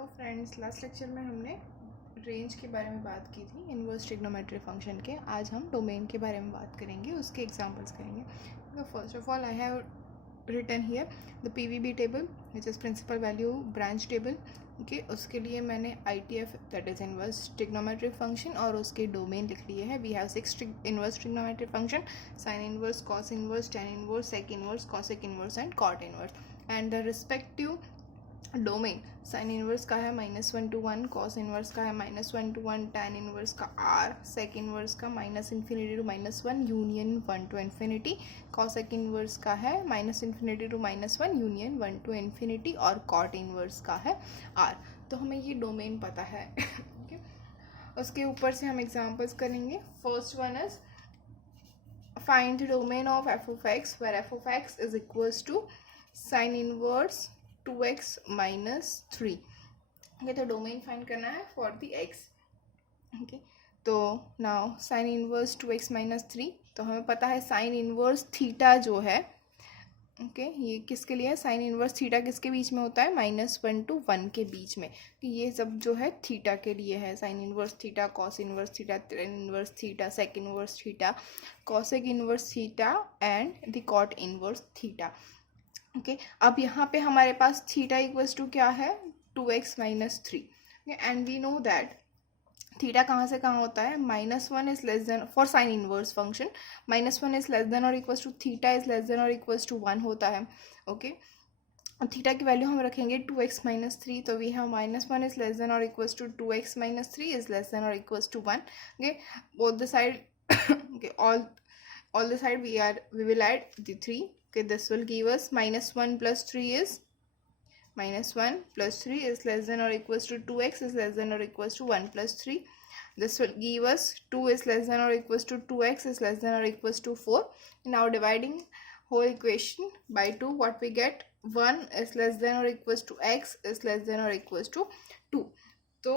Hello friends, last lecture में हमने range के बारे में बात की थी, इनवर्स ट्रिग्नोमेट्रिक फंक्शन के। आज हम डोमेन के बारे में बात करेंगे, उसके एग्जांपल्स करेंगे। तो first of all I have written here the PVB table which is principal value branch table. Okay, उसके लिए मैंने ITF that is inverse trigonometric function और उसके डोमेन लिख लिए हैं। We have 6 inverse trigonometric function: sine inverse, cos inverse, tan inverse, sec inverse, cosec inverse and cot inverse. And the respective domain sine inverse का है -1 to 1, cos inverse का है -1 to 1, tan inverse का r, sec inverse का -∞ to -1 union 1 to infinity, cosec inverse का है -∞ to -1 union 1 to infinity और cot inverse का है r। तो हमें ये डोमेन पता है। okay? उसके ऊपर से हम एग्जांपल्स करेंगे। First one is find the domain of f of x where f of x is equals to sign inverse 2x - 3। ये तो डोमेन फाइंड करना है फॉर द x। ओके, तो नाउ साइन इनवर्स 2x - 3, तो हमें पता है साइन इनवर्स थीटा जो है, ओके ये किसके लिए है? साइन इनवर्स थीटा किसके बीच में होता है? -1 to 1 के बीच में। तो ये सब जो है थीटा के लिए है। Sine inverse theta, cos inverse theta, tan inverse theta, sec inverse theta, cosec inverse theta and the cot inverse theta. Okay, अब यहाँ पे हमारे पास थीटा इक्वल्स टू क्या है? 2x - 3। And we know that theta कहाँ से कहाँ होता है? -1 is less than for sine inverse function, -1 is less than और equals to theta is less than और इक्वल्स टू 1 होता है। ओके, थीटा की वैल्यू हम रखेंगे 2x - 3, तो we have -1 is less than और equals to 2x - 3 is less than और equals to 1। Okay, both the side okay, all the side we will add the 3. Okay, this will give us -1 plus 3 is -1 plus 3 is less than or equals to 2x is less than or equals to 1 plus 3. This will give us 2 is less than or equals to 2x is less than or equals to 4. Now dividing whole equation by 2, what we get? 1 is less than or equals to x is less than or equals to 2. तो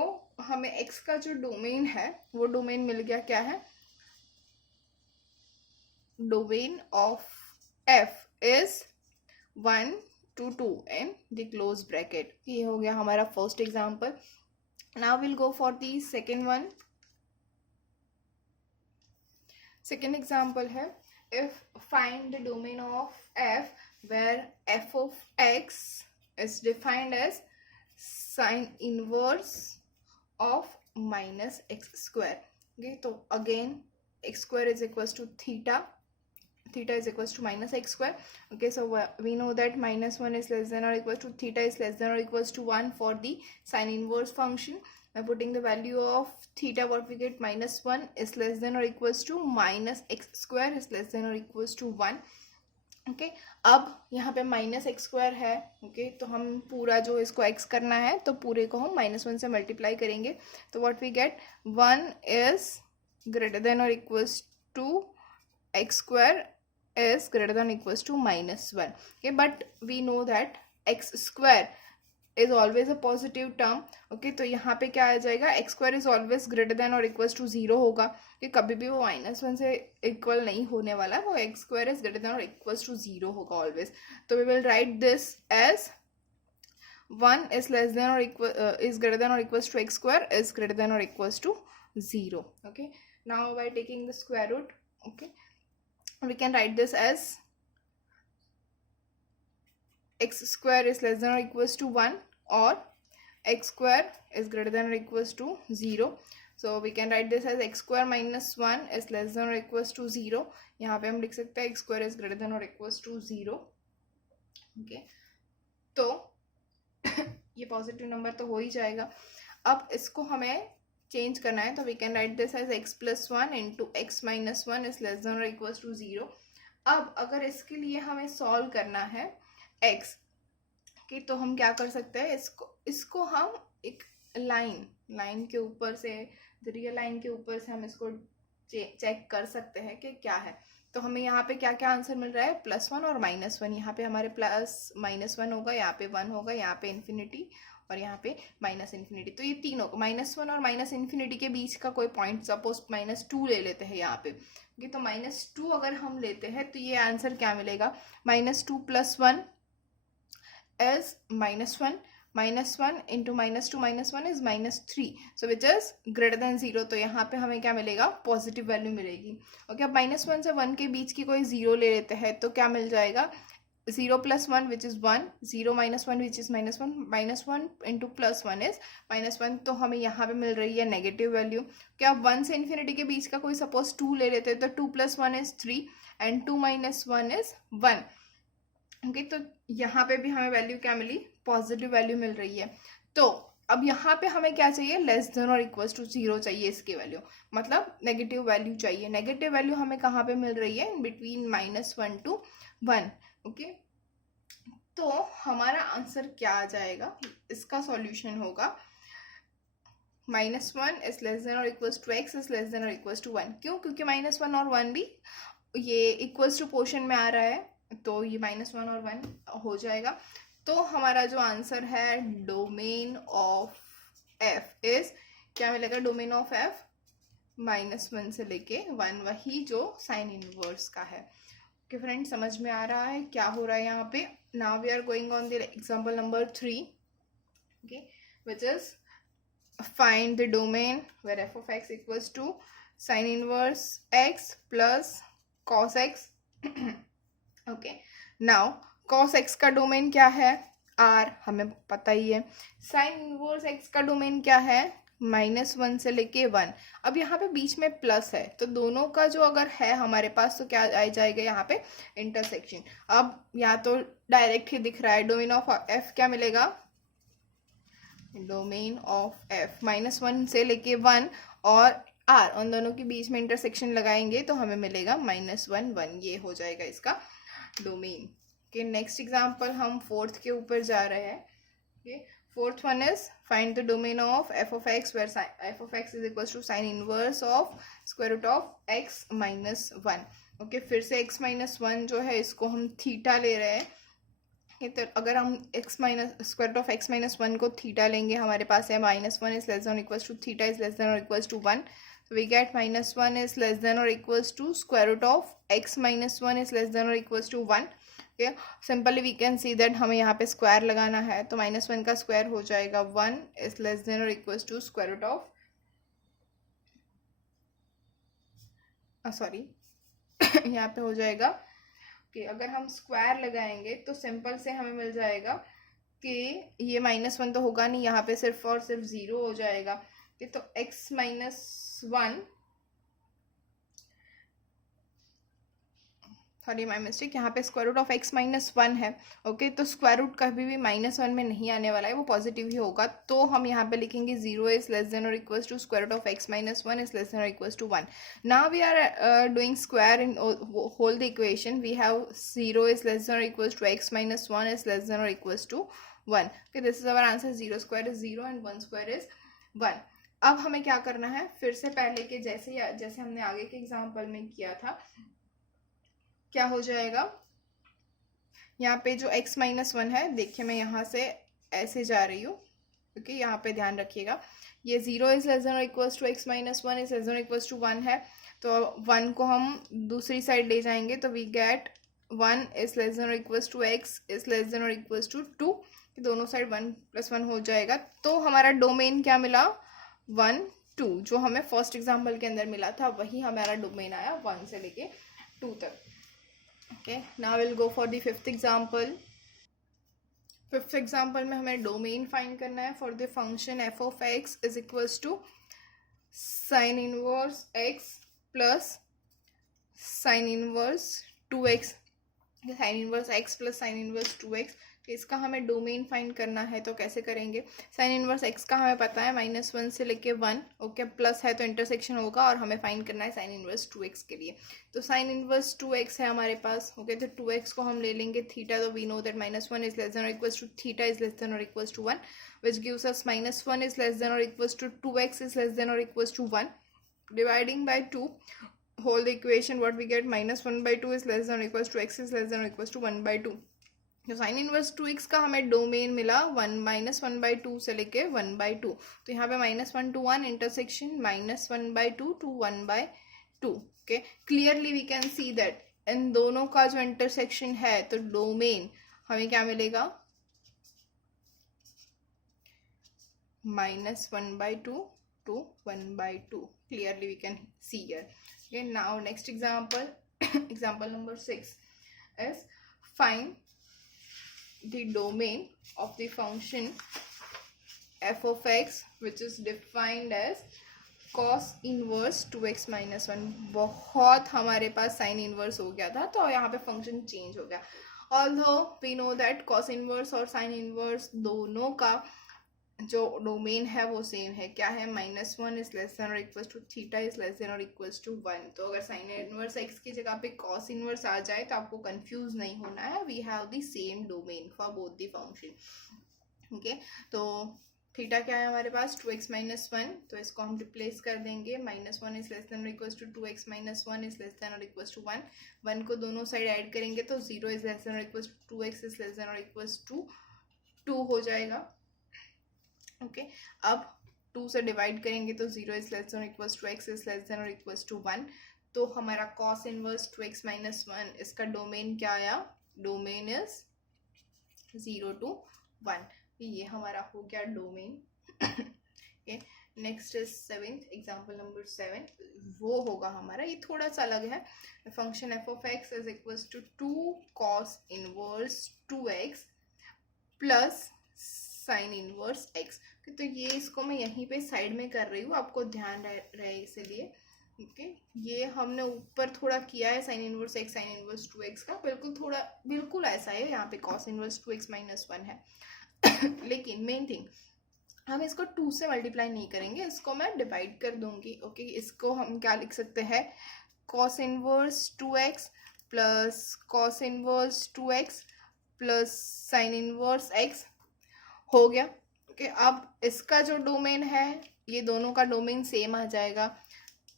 हमें x का जो domain है वो domain मिल गया। क्या है? Domain of f is 1 to 2 in the close bracket। ये हो गया हमारा first example. Now will go for the second one. Second example है if find the domain of f where f of x is defined as sin inverse of -x²। okay, तो again x² is equals to theta is equals to -x²। okay, so we know that -1 is less than or equals to theta is less than or equals to 1 for the sin inverse function. By putting the value of theta, what we get? -1 is less than or equals to -x² is less than or equals to 1। Okay, अब यहाँ पे -x² है। Okay, तो हम पूरा जो इसको x करना है तो पूरे को हम -1 से मल्टीप्लाई करेंगे। तो what we get? 1 is greater than और equals to x² is greater than equals to -1। okay, but we know that x² is always a positive term। okay, तो यहाँ पे क्या आ जाएगा? x² is always greater than और equals to 0 होगा, कि कभी भी वो -1 से इक्वल नहीं होने वाला, वो x² is greater than और equals to 0 होगा ऑलवेज। तो we will write this as 1 is less than or equal is greater than or equals to x² is greater than or equals to 0। okay, now by taking the square root, okay, we can write this as x² is less than or equals to 1 or x² is greater than or equals to 0। so we can write this as x² - 1 is less than or equals to 0। यहाँ पे हम लिख सकते हैं x² is greater than or equals to 0। okay, तो ये positive number तो हो ही जाएगा। अब इसको हमें चेंज करना है, तो we can write this as x + 1 into x - 1 is less than और इक्वल्स टू 0। अब अगर इसके लिए हमें सॉल्व करना है x के, तो हम क्या कर सकते हैं? इसको हम एक लाइन के ऊपर से, रियल लाइन के ऊपर से हम इसको चेक कर सकते हैं कि क्या है। तो हमें यहाँ पे क्या क्या आंसर मिल रहा है? +1 और -1। यहाँ पे हमारे +-1 होगा, यहाँ पे 1 होगा, यहाँ पे इन्फिनिटी और यहाँ पे -∞। तो ये तीनों को -1 और -∞ के बीच का कोई पॉइंट, सपोज -2 ले लेते हैं यहाँ पे। ओके, तो -2 अगर हम लेते हैं तो ये आंसर क्या मिलेगा? -2 + 1 is -1 -1 into -2 is -3, so which is greater then 0. तो यहाँ पे हमें क्या मिलेगा, पॉजिटिव वैल्यू मिलेगी. ओके, अब -1 से 1 के बीच की कोई 0 ले लेते हैं तो क्या मिल जाएगा, 0 + 1 which is 1, 0 - 1 which is -1, -1 into +1 is -1. तो हमें यहाँ पे मिल रही है नेगेटिव वैल्यू. क्या 1 से इन्फिनिटी के बीच का कोई सपोज 2 ले लेते हैं तो 2 + 1 इज 3 एंड 2 - 1 इज 1. ओके, तो यहाँ पे भी हमें वैल्यू क्या मिली, पॉजिटिव वैल्यू मिल रही है. तो अब यहाँ पे हमें क्या चाहिए, लेस देन और इक्वल टू 0 चाहिए इसकी वैल्यू, मतलब नेगेटिव वैल्यू चाहिए. नेगेटिव वैल्यू हमें कहाँ पे मिल रही है, इन बिटवीन -1 to 1. ओके, तो हमारा आंसर क्या आ जाएगा, इसका सॉल्यूशन होगा -1 इज लेस देन और equals to x is less than और इक्वल्स टू 1. क्यों, क्योंकि -1 और 1 भी ये इक्वल्स टू पोर्शन में आ रहा है, तो ये -1 और 1 हो जाएगा. तो हमारा जो आंसर है डोमेन ऑफ f इज क्या मिलेगा, डोमेन ऑफ f -1 से लेके 1, वही जो साइन इनवर्स का है. ओके फ्रेंड्स, समझ में आ रहा है क्या हो रहा है यहाँ पे. Now we are going on the example number 3, okay, which is find the domain where f of x equals to sin inverse x plus cos x. okay, now cos x का डोमेन क्या है, r, हमें पता ही है. sin inverse x का domain क्या है, -1 से लेके 1. अब यहाँ पे बीच में प्लस है, तो दोनों का जो अगर है हमारे पास तो क्या आ जाएगा यहाँ पे, इंटरसेक्शन. अब यहाँ तो डायरेक्ट ही दिख रहा है, डोमेन ऑफ f क्या मिलेगा, डोमेन ऑफ f -1 से लेके 1 और r, उन दोनों के बीच में इंटरसेक्शन लगाएंगे तो हमें मिलेगा -1 1. ये हो जाएगा इसका डोमेन. ओके, नेक्स्ट एग्जांपल हम फोर्थ के ऊपर जा रहे हैं. Okay, fourth one is find the domain of f of x where f of x is equal to sine inverse of square root of x - 1. Okay, फिर से x - 1 जो है इसको हम थीटा ले रहे हैं. तो अगर हम स्क्वायर रूट ऑफ x - 1 को थीटा लेंगे, हमारे पास है -1 इज लेस देन और equals to theta is less than और equals to 1. so we get -1 is less than or equals to square root of x - 1 is less than or equals to 1. okay, simply we can see that हमें यहाँ पे square लगाना है, तो -1 का square हो जाएगा 1 is less than or equals to square root of sorry यहाँ पे हो जाएगा कि अगर हम स्क्वायर लगाएंगे तो सिंपल से हमें मिल जाएगा कि ये -1 तो होगा नहीं, यहाँ पे सिर्फ और सिर्फ 0 हो जाएगा. तो x - 1, सॉरी माय मिस्टेक, यहाँ पे स्क्वायर रूट ऑफ x - 1 है. ओके, तो स्क्वायर रूट कभी भी -1 में नहीं आने वाला है, वो पॉजिटिव ही होगा. तो हम यहाँ पे लिखेंगे 0 इज लेस देन और equals to square root of x - 1 is less than और equals to 1. Now we are doing square in whole the equation. We have 0 is less than और equals to x - 1 is less than और equals to 1. Okay, this is our answer. 0 square is 0 and 1 square is 1. अब हमें क्या करना है, फिर से पहले के जैसे हमने आगे के एग्जाम्पल में किया था, क्या हो जाएगा, यहाँ पे जो x - 1 है, देखिए मैं यहाँ से ऐसे जा रही हूँ. ओके, यहाँ पे ध्यान रखिएगा, ये 0 इज लेस देन और equals to x - 1 is less than और इक्वल्स टू 1 है. तो 1 को हम दूसरी साइड ले जाएंगे तो we get 1 is less than और equals to x is less than और इक्वल्स टू 2. दोनों साइड 1 + 1 हो जाएगा. तो हमारा डोमेन क्या मिला, 1 2, जो हमें फर्स्ट एग्जाम्पल के अंदर मिला था वही हमारा डोमेन आया 1 से लेके 2 तक. Okay, now we'll go for the fifth example. Fifth example में हमें डोमेन फाइंड करना है for the function f of x is equals to sine inverse x plus sine inverse 2x. Sine inverse x plus sine inverse 2x. तो इसका हमें domain find करना है, तो कैसे करेंगे. साइन इनवर्स x का हमें पता है -1 से लेके 1. ओके, प्लस है तो इंटरसेक्शन होगा और हमें फाइंड करना है साइन इनवर्स 2x के लिए. तो साइन इनवर्स 2x है हमारे पास. ओके, तो 2x को हम ले लेंगे थीटा. तो we know that -1 is less than और equals to theta is less than और equals to 1, which gives us -1 is less than और equals to 2x is less than और equals to 1. Dividing by 2 whole the equation, what we get, -1/2 is less than or equals to x is less than or equals to 1/2. तो sign inverse 2x का हमें domain मिला 1/2 से लेके 1/2. तो यहाँ पे -1 to 1 intersection -1/2 to 1/2. Okay, clearly we can see that इन दोनों का जो इंटरसेक्शन है तो डोमेन हमें क्या मिलेगा, -1/2 to 1/2. Clearly we can see here. Okay, now next example, example number 6 is find the domain of the function f of x which is defined as cos inverse 2x - 1. बहुत हमारे पास sine inverse हो गया था तो यहाँ पे function change हो गया. Although we know that cos inverse और साइन इनवर्स दोनों का जो डोमेन है वो सेम है. क्या है? -1 इज लेस देन और equal to theta is less than और इक्वल टू 1. तो अगर साइन इनवर्स एक्स की जगह पे कॉस इनवर्स आ जाए तो आपको कंफ्यूज नहीं होना है. We have the same domain for both the function. Okay, तो थीटा क्या है हमारे पास? 2x - 1. तो इसको हम रिप्लेस कर देंगे. -1 इज लेस देन और equal to 2x - 1 is less than और इक्वल टू 1. 1 को दोनों साइड ऐड करेंगे तो 0 इज लेस देन और equal to 2x is less than और इक्वल टू 2 हो जाएगा. ओके, अब 2 से डिवाइड करेंगे तो 0 इज लेस देन और equal to x is less than और इक्वल टू 1. तो हमारा cos इनवर्स 2x - 1 इसका डोमेन क्या आया? Domain is 0 to 1. ये हमारा हो गया domain. Okay, next is 7th example number 7. वो होगा हमारा, ये थोड़ा सा अलग है. Function f of x is equal to 2 cos inverse 2x plus sine inverse x. तो ये इसको मैं यहीं पे साइड में कर रही हूँ, आपको ध्यान रहे इसलिए. ओके, ये हमने ऊपर थोड़ा किया है sine inverse x sign inverse 2x का, बिल्कुल ऐसा है. यहाँ पे cos इनवर्स 2x - 1 है. लेकिन मेन थिंग, हम इसको 2 से मल्टीप्लाई नहीं करेंगे, इसको मैं डिवाइड कर दूंगी. ओके, इसको हम क्या लिख सकते हैं? cos inverse 2x plus cos inverse 2x plus sine inverse x हो गया. ओके, अब इसका जो डोमेन है, ये दोनों का डोमेन सेम आ जाएगा,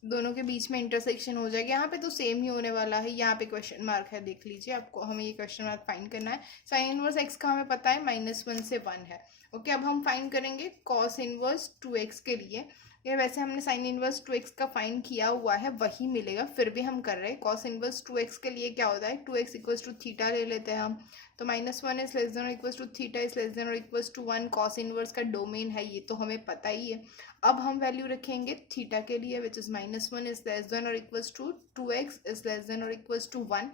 दोनों के बीच में इंटरसेक्शन हो जाएगा. यहाँ पे तो सेम ही होने वाला है. यहाँ पे क्वेश्चन मार्क है, देख लीजिए. आपको हमें ये क्वेश्चन मार्क फाइंड करना है. साइन इनवर्स x का हमें पता है -1 से 1 है. ओके, अब हम फाइंड करेंगे cos इनवर्स 2x के लिए. ये वैसे हमने साइन इनवर्स 2x का फाइंड किया हुआ है, वही मिलेगा, फिर भी हम कर रहे हैं. cos इनवर्स 2x के लिए क्या होता है? 2x इक्वल टू थीटा ले लेते हैं हम. तो -1 इज लेस देन और equal to theta is less than और इक्वल टू 1. cos इनवर्स का डोमेन है, ये तो हमें पता ही है. अब हम वैल्यू रखेंगे थीटा के लिए, which is -1 is less than और equal to 2x is less than और इक्वल टू 1.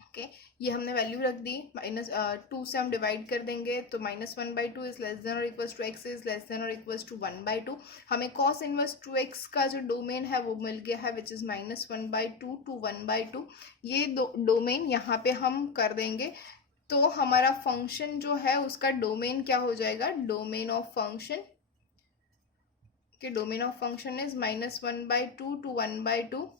ओके, ये हमने वैल्यू रख दी. -2 से हम डिवाइड कर देंगे तो -1/2 इज लेस देन और equal to x is less than और इक्वल टू 1/2. हमें cos इनवर्स 2x का जो डोमेन है वो मिल गया है, विच इज -1/2 to 1/2. ये डोमेन यहाँ पे हम कर देंगे. तो हमारा फंक्शन जो है उसका डोमेन क्या हो जाएगा? Domain of function domain of function is -1/2 to 1/2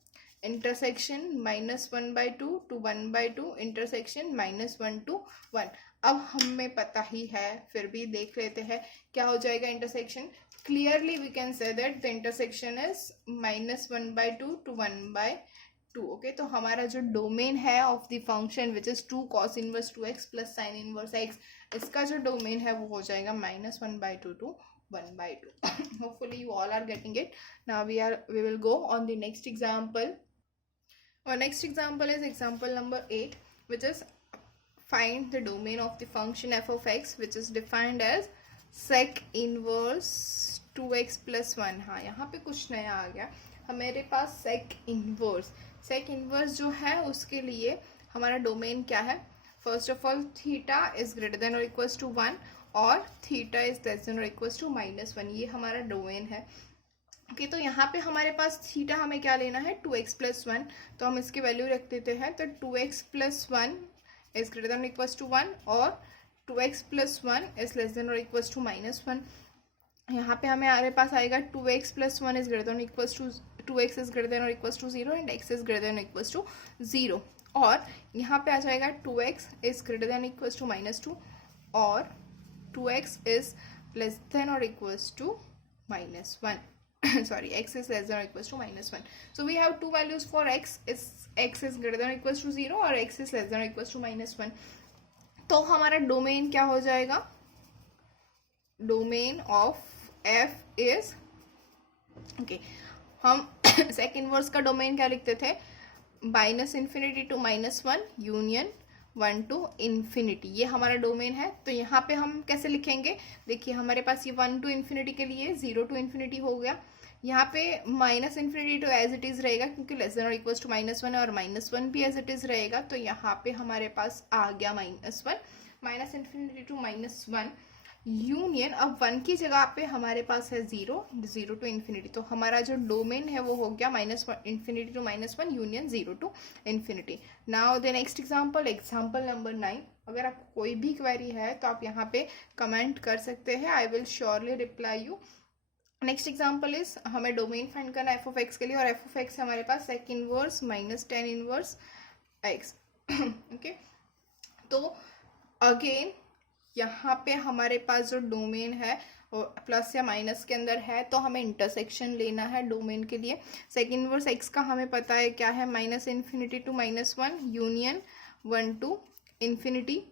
intersection -1/2 to 1/2 intersection -1 to 1. अब हमें पता ही है, फिर भी देख लेते हैं क्या हो जाएगा intersection. Clearly we can say that the intersection is -1/2 to 1/2. Okay, तो हमारा जो डोमेन है of the function which is 2 cos inverse 2x plus sine inverse x, इसका जो डोमेन है वो हो जाएगा -1/2 to 1/2. Hopefully you all are getting it. Now we will go on the next example. Our next example is example number 8, which is find the domain of the function f of x which is defined as sec inverse 2x plus 1. हाँ, यहाँ पे कुछ नया आ गया हमारे पास. sec inverse जो है उसके लिए हमारा डोमेन क्या है? First of all theta is greater than और इक्वल्स टू 1 और थीटा इज लेस देन और इक्वल्स टू -1. ये हमारा डोमेन है. ओके, तो यहाँ पे हमारे पास थीटा हमें क्या लेना है? 2x plus 1. तो हम इसकी वैल्यू रख देते हैं. तो 2x plus 1 is greater than और इक्वल्स टू 1 और 2x plus 1 is less than और इक्वल्स टू -1. यहाँ पे हमारे पास आएगा 2x plus 1 is greater than equals to 2x is greater than और equals to 0 and x is greater than equals to 0. और यहाँ पे आ जाएगा 2x is greater than equals to -2 और 2x इज लेस देन और equals to -1. Sorry, x is less than or equals to -1. So we have two values for x. X is greater than or equals to 0 और x is less than or equals to -1. तो हमारा domain क्या हो जाएगा? Domain of f is okay. हम sec inverse का domain क्या लिखते थे? -∞ to -1 यूनियन 1 टू इन्फिनिटी, ये हमारा डोमेन है। तो यहाँ पे हम कैसे लिखेंगे, देखिए हमारे पास ये 1 टू इन्फिनिटी के लिए 0 टू इन्फिनिटी हो गया। यहाँ पे माइनस इन्फिनिटी तो एज इट इज़ रहेगा क्योंकि लेस देन और इक्वल्स टू -1 और -1 भी एज इट इज़ रहेगा। तो यहाँ पे हमारे पास आ गया -1, माइनस इन्फिनिटी टू -1 यूनियन। अब 1 की जगह पे हमारे पास है 0 टू इन्फिनिटी। तो हमारा जो डोमेन है वो हो गया infinity to -1 union 0 to infinity. Now the next example number 9। अगर आपको कोई भी क्वेरी है तो आप यहाँ पे कमेंट कर सकते हैं, I will surely reply you. Next example is, हमें डोमेन फाइंड करना है f(x) के लिए, और f(x) हमारे पास sec inverse minus tan inverse x। Okay, तो अगेन यहाँ पे हमारे पास जो डोमेन है वो प्लस या माइनस के अंदर है, तो हमें इंटरसेक्शन लेना है डोमेन के लिए। sec इनवर्स x का हमें पता है क्या है, minus infinity to -1 union 1 to infinity,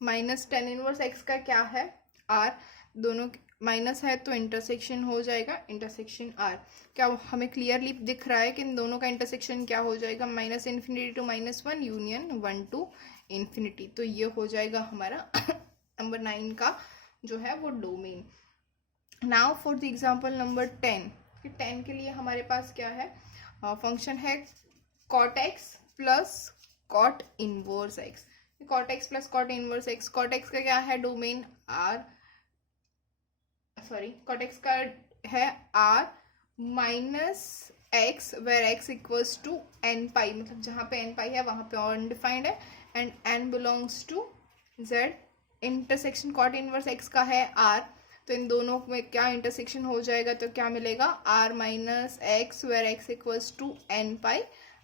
minus tan inverse x का क्या है r, दोनों माइनस है तो इंटरसेक्शन हो जाएगा, इंटरसेक्शन r। क्या हमें क्लियरली दिख रहा है कि इन दोनों का इंटरसेक्शन क्या हो जाएगा, minus infinity to -1 union 1 to infinity. तो ये हो जाएगा हमारा नंबर 9 का जो है वो domain. Now for the example number 10, कि 10 के लिए हमारे पास क्या है, फंक्शन है cot x plus cot inverse x। cot x plus cot inverse x, cot x का क्या है domain r, sorry cot x का है r minus x where x equals to n pi, मतलब जहाँ पे n पाई है वहाँ पे और अनडिफाइंड है, and n belongs to z। Intersection cot inverse x का है r, तो इन दोनों में क्या इंटरसेक्शन हो जाएगा, तो क्या मिलेगा r minus x where x equals to n pi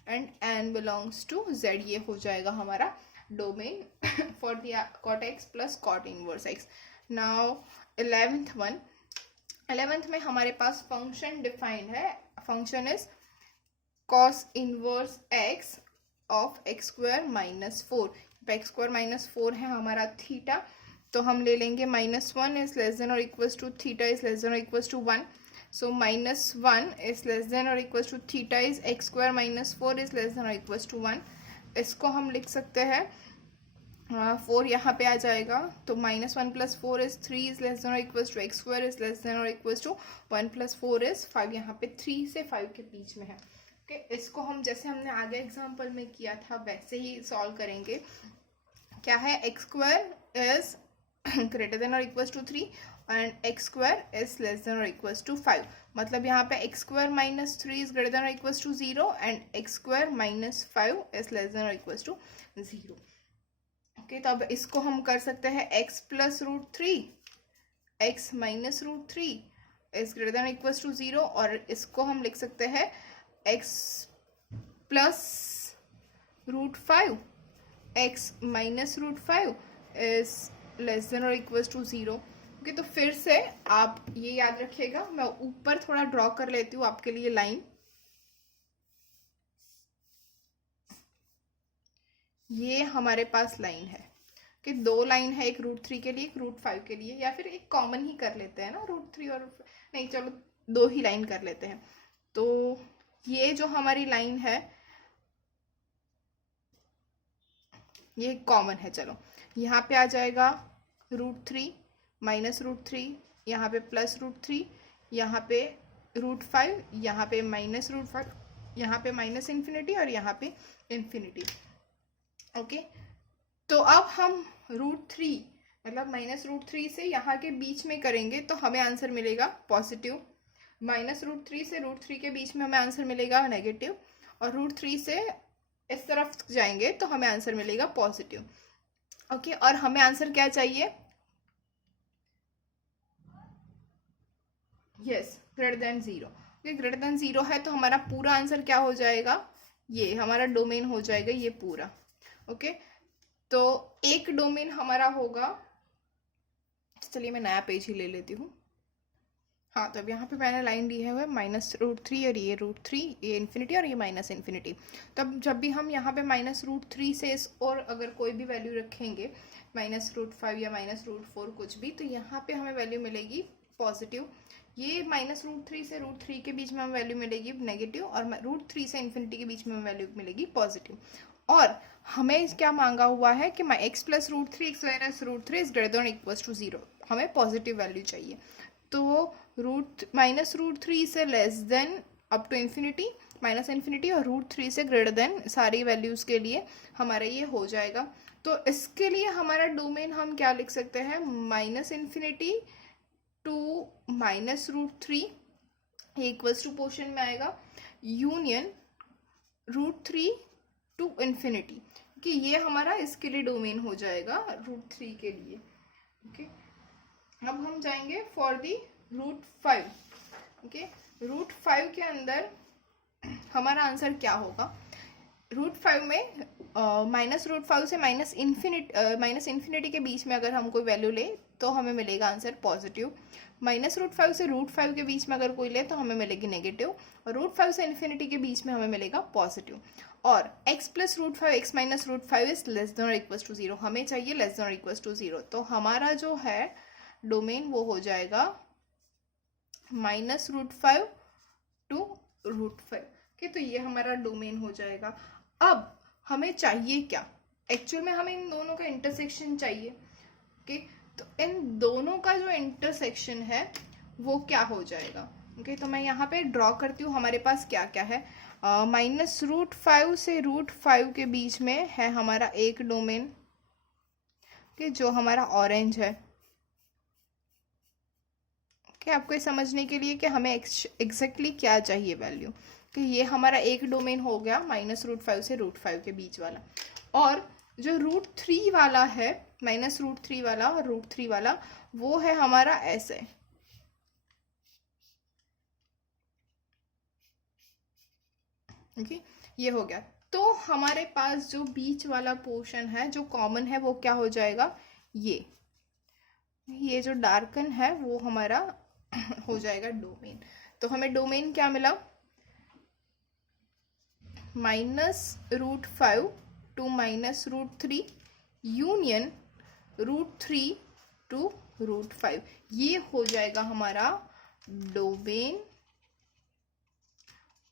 and n belongs to z। ये हो जाएगा हमारा domain for the cot x plus cot inverse x। Now 11th में हमारे पास फंक्शन डिफाइंड है, function is cos inverse x of x square minus 4। x square minus 4 है हमारा थीटा, तो हम ले लेंगे -1 इज लेस देन और equals to theta is less than और equals to 1। So -1 is less than और equals to theta is x square minus 4 is less than और इक्वल्स टू 1। इसको हम लिख सकते हैं 4 यहाँ पे आ जाएगा, तो -1 plus 4 is 3 is less than और equals to x square is less than और इक्वल्स टू 1 प्लस 4 इज 5। यहाँ पे 3 से 5 के बीच में है। ओके, इसको हम जैसे हमने आगे एग्जांपल में किया था वैसे ही सॉल्व करेंगे। क्या है, x square is greater than और equals to 3 and x square is less than और इक्वल्स टू 5। मतलब यहाँ पे x square minus 3 is greater than और equals to 0 and x square minus 5 is less than और इक्वल्स टू 0। ओके, तो अब इसको हम कर सकते हैं x plus √3, x minus √3 is greater than equals to 0, और इसको हम लिख सकते हैं x plus √5, x minus √5 is less than और इक्वल्स टू 0। ओके, तो फिर से आप ये याद रखिएगा, मैं ऊपर थोड़ा ड्रॉ कर लेती हूँ आपके लिए लाइन। ये हमारे पास लाइन है कि 2 लाइन है, एक √3 के लिए, एक √5 के लिए, या फिर एक कॉमन ही कर लेते हैं ना, √3 और नहीं, चलो 2 ही लाइन कर लेते हैं। तो ये जो हमारी लाइन है ये कॉमन है। चलो यहाँ पे आ जाएगा √3 माइनस √3, यहाँ पे प्लस √3, यहाँ पे √5, यहाँ पे माइनस √5, यहाँ पे माइनस इन्फिनिटी और यहाँ पे इन्फिनिटी। ओके, तो अब हम √3 मतलब माइनस √3 से यहाँ के बीच में करेंगे तो हमें आंसर मिलेगा पॉजिटिव, माइनस √3 से √3 के बीच में हमें आंसर मिलेगा नेगेटिव, और √3 से इस तरफ जाएंगे तो हमें आंसर मिलेगा पॉजिटिव। ओके, और हमें आंसर क्या चाहिए, yes greater than 0। Greater than 0 है तो हमारा पूरा आंसर क्या हो जाएगा, ये हमारा डोमेन हो जाएगा ये पूरा। ओके, तो एक डोमेन हमारा होगा, चलिए मैं नया पेज ही ले लेती हूँ। हाँ, तो अब यहाँ पे मैंने लाइन दी है वो -√3 और ये √3, ये इन्फिनिटी और ये माइनस इन्फिनिटी। तब जब भी हम यहाँ पे -√3 से इस और अगर कोई भी वैल्यू रखेंगे, -√5 या -√4 कुछ भी, तो यहाँ पे हमें वैल्यू मिलेगी पॉजिटिव, ये -√3 से √3 के बीच में हमें वैल्यू मिलेगी नेगेटिव, और √3 से इन्फिनिटी के बीच में हमें वैल्यू मिलेगी पॉजिटिव। और हमें क्या मांगा हुआ है कि x plus √3 x minus √3 is greater than equals to 0, हमें पॉजिटिव वैल्यू चाहिए। तो -√3 से less than up to infinity, minus infinity, और √3 से ग्रेटर देन सारी वैल्यूज़ के लिए हमारा ये हो जाएगा। तो इसके लिए हमारा डोमेन हम क्या लिख सकते हैं, -infinity to -√3 equals to portion में आएगा यूनियन √3 टू इन्फिनिटी, कि ये हमारा इसके लिए डोमेन हो जाएगा √3 के लिए। ओके, अब हम जाएंगे फॉर दी √5। ओके, √5 के अंदर हमारा आंसर क्या होगा। √5 में -√5 से माइनस इन्फिनिटी के बीच में अगर हम कोई वैल्यू ले तो हमें मिलेगा आंसर पॉजिटिव। -√5 से √5 के बीच में अगर कोई ले तो हमें मिलेगी नेगेटिव, और √5 से इन्फिनिटी के बीच में हमें मिलेगा पॉजिटिव। और x plus √5 x minus √5 is less than और इक्वल्स टू 0, हमें चाहिए लेस देन और इक्वल्स टू 0। तो हमारा जो है डोमेन वो हो जाएगा -√5 टू √5 के, तो ये हमारा डोमेन हो जाएगा। अब हमें चाहिए क्या, एक्चुअल में हमें इन दोनों का इंटरसेक्शन चाहिए। ओके, तो इन दोनों का जो इंटरसेक्शन है वो क्या हो जाएगा। ओके, तो मैं यहाँ पे ड्रॉ करती हूँ, हमारे पास क्या क्या है। -√5 से √5 के बीच में है हमारा एक डोमेन, ओके, जो हमारा ऑरेंज है। ओके, आपको ये समझने के लिए कि हमें एग्जैक्टली क्या चाहिए वैल्यू, कि ये हमारा एक डोमेन हो गया -√5 से √5 के बीच वाला। और जो √3 वाला है, -√3 वाला और √3 वाला, वो है हमारा ऐसे। ओके, ये हो गया। तो हमारे पास जो बीच वाला पोर्शन है जो कॉमन है वो क्या हो जाएगा, ये जो डार्कन है वो हमारा हो जाएगा डोमेन। तो हमें डोमेन क्या मिला, -√5 टू -√3 यूनियन √3 टू √5, ये हो जाएगा हमारा domain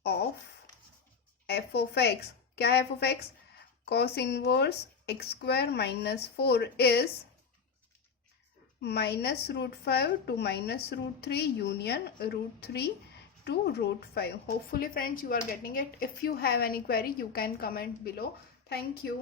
of f of x। क्या है f of x, cos inverse x² - 4 is -√5 to -√3 union √3 to √5. Hopefully friends you are getting it. If you have any query you can comment below. Thank you.